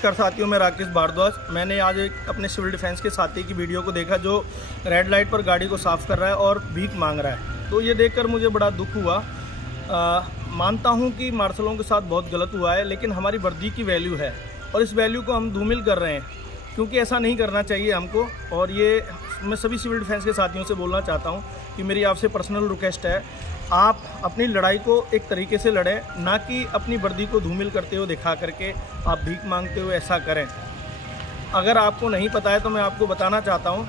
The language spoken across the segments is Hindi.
नमस्कार साथियों, मैं राकेश भारद्वाज। मैंने आज एक अपने सिविल डिफेंस के साथी की वीडियो को देखा जो रेड लाइट पर गाड़ी को साफ़ कर रहा है और भीख मांग रहा है। तो ये देखकर मुझे बड़ा दुख हुआ। मानता हूँ कि मार्शलों के साथ बहुत गलत हुआ है, लेकिन हमारी वर्दी की वैल्यू है और इस वैल्यू को हम धूमिल कर रहे हैं, क्योंकि ऐसा नहीं करना चाहिए हमको। और ये मैं सभी सिविल डिफेंस के साथियों से बोलना चाहता हूँ कि मेरी आपसे पर्सनल रिक्वेस्ट है, आप अपनी लड़ाई को एक तरीके से लड़ें, ना कि अपनी वर्दी को धूमिल करते हुए दिखा करके आप भीख मांगते हुए ऐसा करें। अगर आपको नहीं पता है तो मैं आपको बताना चाहता हूँ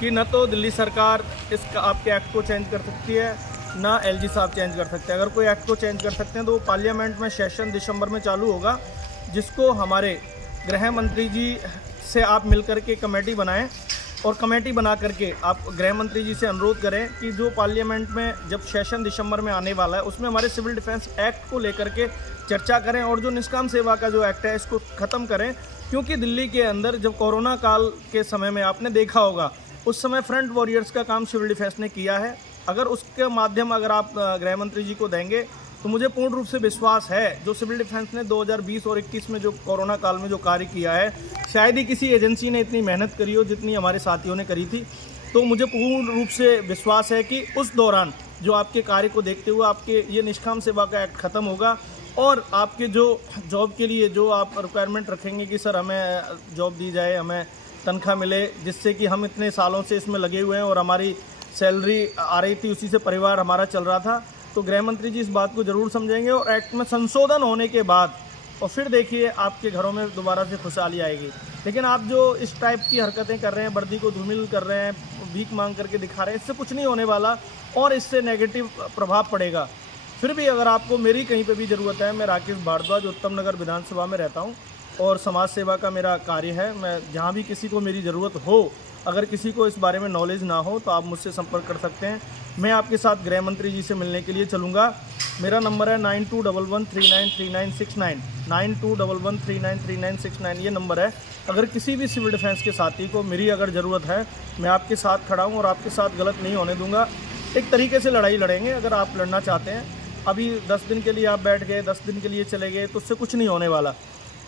कि न तो दिल्ली सरकार इस आपके एक्ट को चेंज कर सकती है, ना एलजी साहब चेंज कर सकते हैं। अगर कोई एक्ट को चेंज कर सकते हैं तो वो पार्लियामेंट में सेशन दिसंबर में चालू होगा, जिसको हमारे गृह मंत्री जी से आप मिलकर के कमेटी बनाएं और कमेटी बना करके आप गृह मंत्री जी से अनुरोध करें कि जो पार्लियामेंट में जब सेशन दिसंबर में आने वाला है उसमें हमारे सिविल डिफेंस एक्ट को लेकर के चर्चा करें और जो निष्काम सेवा का जो एक्ट है इसको ख़त्म करें। क्योंकि दिल्ली के अंदर जब कोरोना काल के समय में आपने देखा होगा, उस समय फ्रंट वॉरियर्स का काम सिविल डिफेंस ने किया है। अगर उसके माध्यम अगर आप गृह मंत्री जी को देंगे तो मुझे पूर्ण रूप से विश्वास है, जो सिविल डिफेंस ने 2020 और 21 में जो कोरोना काल में जो कार्य किया है, शायद ही किसी एजेंसी ने इतनी मेहनत करी हो जितनी हमारे साथियों ने करी थी। तो मुझे पूर्ण रूप से विश्वास है कि उस दौरान जो आपके कार्य को देखते हुए आपके ये निष्काम सेवा का एक्ट ख़त्म होगा और आपके जो जॉब के लिए जो आप रिक्वायरमेंट रखेंगे कि सर हमें जॉब दी जाए, हमें तनख्वाह मिले, जिससे कि हम इतने सालों से इसमें लगे हुए हैं और हमारी सैलरी आ रही थी, उसी से परिवार हमारा चल रहा था। तो गृह मंत्री जी इस बात को ज़रूर समझेंगे और एक्ट में संशोधन होने के बाद और फिर देखिए आपके घरों में दोबारा से खुशहाली आएगी। लेकिन आप जो इस टाइप की हरकतें कर रहे हैं, वर्दी को धूमिल कर रहे हैं, भीख मांग करके दिखा रहे हैं, इससे कुछ नहीं होने वाला और इससे नेगेटिव प्रभाव पड़ेगा। फिर भी अगर आपको मेरी कहीं पे भी ज़रूरत है, मैं राकेश भारद्वाज उत्तम नगर विधानसभा में रहता हूँ और समाज सेवा का मेरा कार्य है। मैं जहाँ भी किसी को मेरी ज़रूरत हो, अगर किसी को इस बारे में नॉलेज ना हो तो आप मुझसे संपर्क कर सकते हैं। मैं आपके साथ गृह मंत्री जी से मिलने के लिए चलूँगा। मेरा नंबर है 9211393969, 9211393969 ये नंबर है। अगर किसी भी सिविल डिफेंस के साथी को मेरी अगर ज़रूरत है, मैं आपके साथ खड़ा हूँ और आपके साथ गलत नहीं होने दूँगा। एक तरीके से लड़ाई लड़ेंगे। अगर आप लड़ना चाहते हैं, अभी 10 दिन के लिए आप बैठ गए, 10 दिन के लिए चले गए, तो उससे कुछ नहीं होने वाला।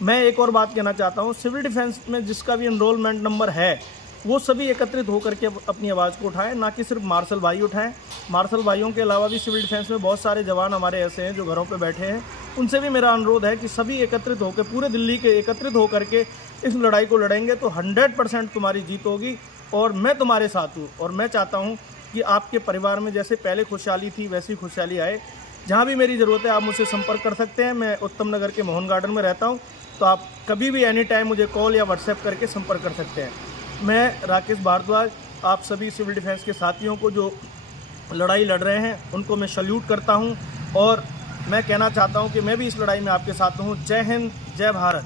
मैं एक और बात कहना चाहता हूँ, सिविल डिफेंस में जिसका भी एनरोलमेंट नंबर है वो सभी एकत्रित होकर के अपनी आवाज़ को उठाएं, ना कि सिर्फ मार्शल भाई उठाएं। मार्शल भाइयों के अलावा भी सिविल डिफेंस में बहुत सारे जवान हमारे ऐसे हैं जो घरों पे बैठे हैं। उनसे भी मेरा अनुरोध है कि सभी एकत्रित होकर, पूरे दिल्ली के एकत्रित होकर के इस लड़ाई को लड़ेंगे तो 100% तुम्हारी जीत होगी और मैं तुम्हारे साथ हूँ। और मैं चाहता हूँ कि आपके परिवार में जैसे पहले खुशहाली थी वैसी खुशहाली आए। जहाँ भी मेरी ज़रूरत है आप मुझसे संपर्क कर सकते हैं। मैं उत्तम नगर के मोहन गार्डन में रहता हूँ, तो आप कभी भी एनी टाइम मुझे कॉल या व्हाट्सएप करके संपर्क कर सकते हैं। मैं राकेश भारद्वाज आप सभी सिविल डिफेंस के साथियों को जो लड़ाई लड़ रहे हैं उनको मैं सल्यूट करता हूं और मैं कहना चाहता हूं कि मैं भी इस लड़ाई में आपके साथ हूं। जय हिंद, जय भारत।